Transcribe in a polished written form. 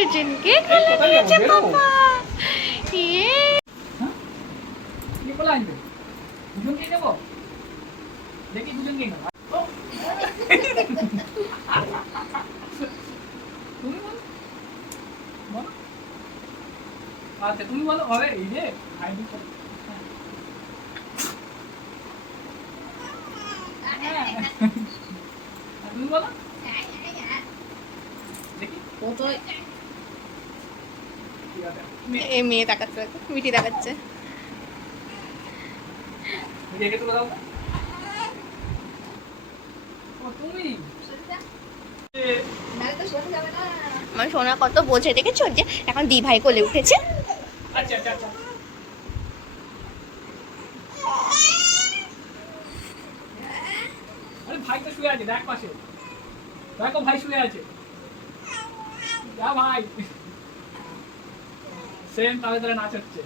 দুজনকে কোলে নিয়েছে পাপা। ইয়ে কি কোলে আনবে? দুজনকে নেব? দেখি দুজনকে নেব। তুমি বলো। বলো। আচ্ছা তুমি বলো হবে এই যে আইডি করে। তুমি বলো। দেখি কোথায় কি আছে? এ মেয়ে তাকাচ্ছে, মিটি তাকাচ্ছে। দেখে তুলে দাও। ও তুমি আমার সোনা কত বোঝে দেখেছো যে এখন দি ভাই কোলে উঠেছে। আচ্ছা আচ্ছা আচ্ছা আরে ভাই তো শুয়ে আছে দেখ পাশে দেখো ভাই শুয়ে আছে যা ভাই সেম তালে তালে নাচ হচ্ছে